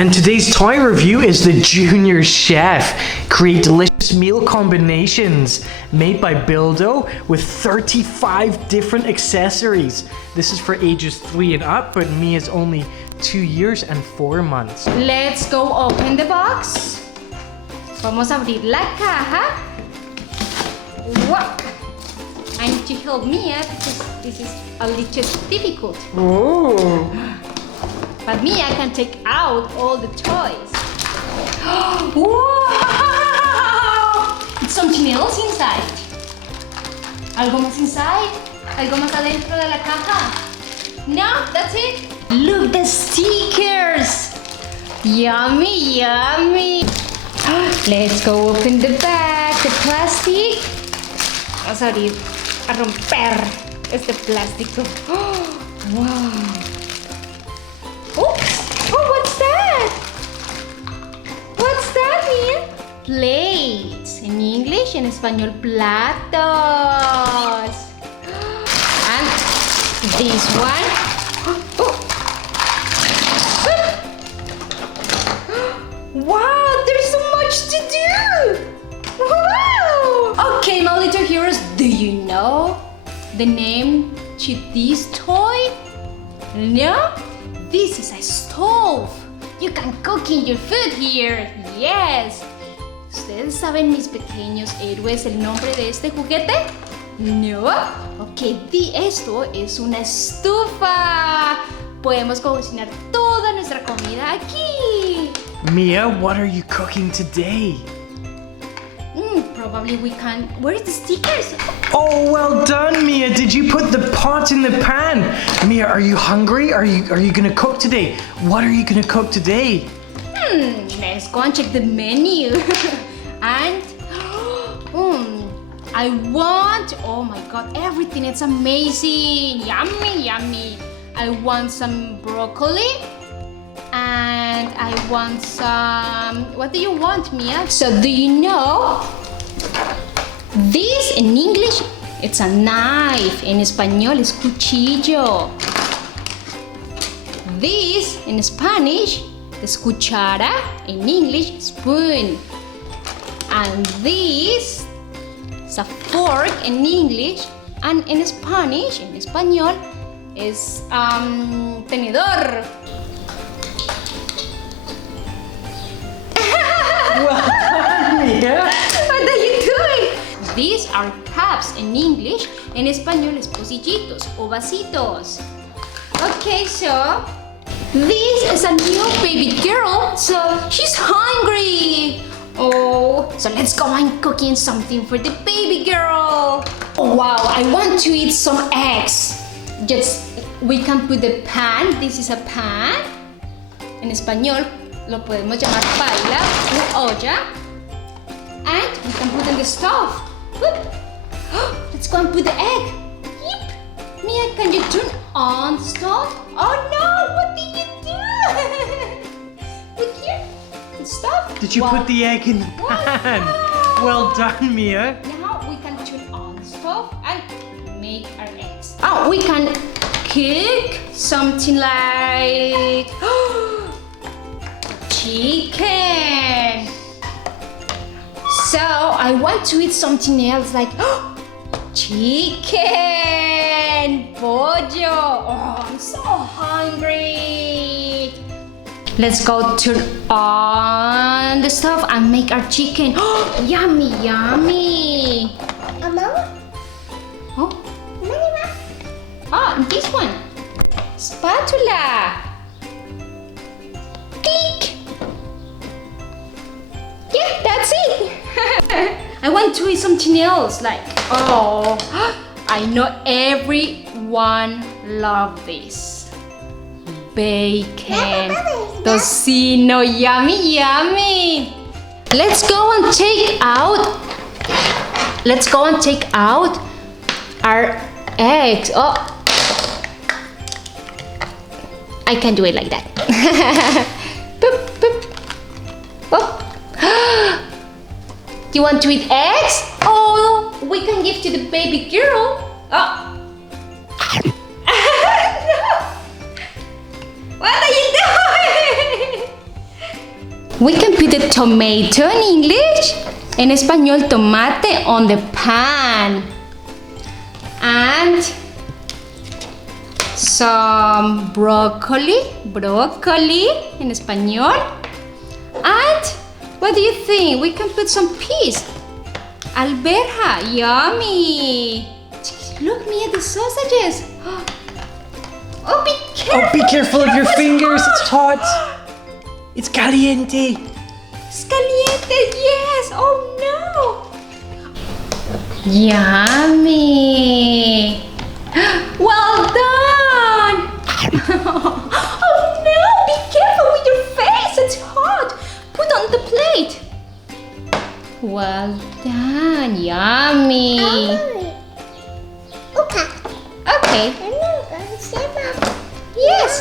And today's toy review is the Junior Chef. Create delicious meal combinations made by Buildo with 35 different accessories. This is for ages 3 and up, but me is only 2 years and 4 months. Let's go open the box. Vamos a abrir la caja. Wow. I need to help Mia because this is a little difficult. Oh. But Mia can take out all the toys. Wow! It's something else inside. Algo más inside? Algo más adentro de la caja? No, that's it. Look, the stickers. Yummy, yummy. Let's go open the bag, the plastic. Vamos a abrir, a romper este plástico. Wow. Oops! Oh, what's that? What's that, Mia? Plates. En English, en español, platos. And this one. Oh. Wow, there's so much to do. Wow. Okay, my little heroes, do you know the name to this toy? No? This is a stove. You can cook in your food here. Yes. ¿Ustedes saben, mis pequeños héroes, el nombre de este juguete? No. Ok, esto es una estufa. Podemos cocinar toda nuestra comida aquí. Mia, what are you cooking today? Probably we can. Where's the stickers? Oh, well done, Mia. Did you put the pot in the pan? Mia, are you hungry? Are you gonna cook today? What are you gonna cook today? Let's go and check the menu. And I want, oh my god, everything. It's amazing. Yummy, yummy. I want some broccoli. And I want some, what do you want, Mia? So do you know, this in English, it's a knife. En español es cuchillo. This in Spanish is cuchara. In English, spoon. And this is a fork in English. And in Spanish, en español, es tenedor. Well done, Mia. What are you doing? These are cups in English. En español es pocillitos o vasitos. Okay, so this is a new baby girl, so she's hungry. Oh, so let's go and cooking something for the baby girl. Oh, wow, I want to eat some eggs. Just, we can put the pan. This is a pan. En español lo podemos llamar paila o olla. And we can put in the stove. Let's go and put the egg. Yep. Mia, can you turn on the stove? Oh no, what did you do? Put here, the stove. Did you put the egg in the pan? Wow. Well done, Mia. Now we can turn on the stove and make our eggs. Oh, we can cook something like chicken. So I want to eat something else like chicken, pollo. Oh, I'm so hungry. Let's go turn on the stove and make our chicken. Oh, yummy, yummy. Mama? Oh, oh, this one. Spatula. Click. Yeah, that's it. I want to eat something else like, oh, I know everyone loves this. Bacon, tocino, yummy, yummy. Let's go and take out our eggs. Oh, I can do it like that. Boop, boop. Oh. You want to eat eggs? Oh, we can give to the baby girl. Oh. No. What are you doing? we can put the tomato in English. En español, tomate on the pan. And some broccoli en español. And what do you think? We can put some peas. Alberja, yummy. Look, me at the sausages. Oh, be careful. Oh, be careful of your fingers. It's hot. It's caliente. It's caliente, yes. Oh no. Yummy. Well done. Oh no, be careful with your face. It's hot. Put on the plate. Well done. Yummy. Okay. Yes.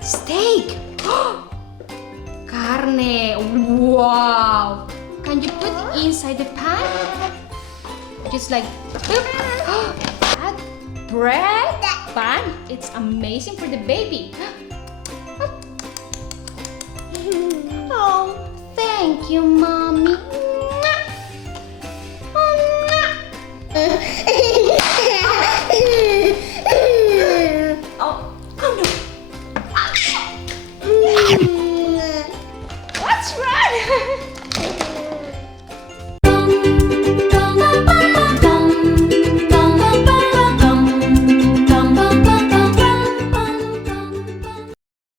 Steak. Carne. Wow. Can you put inside the pan? Just like that bread pan. It's amazing for the baby. Oh, thank you, mommy.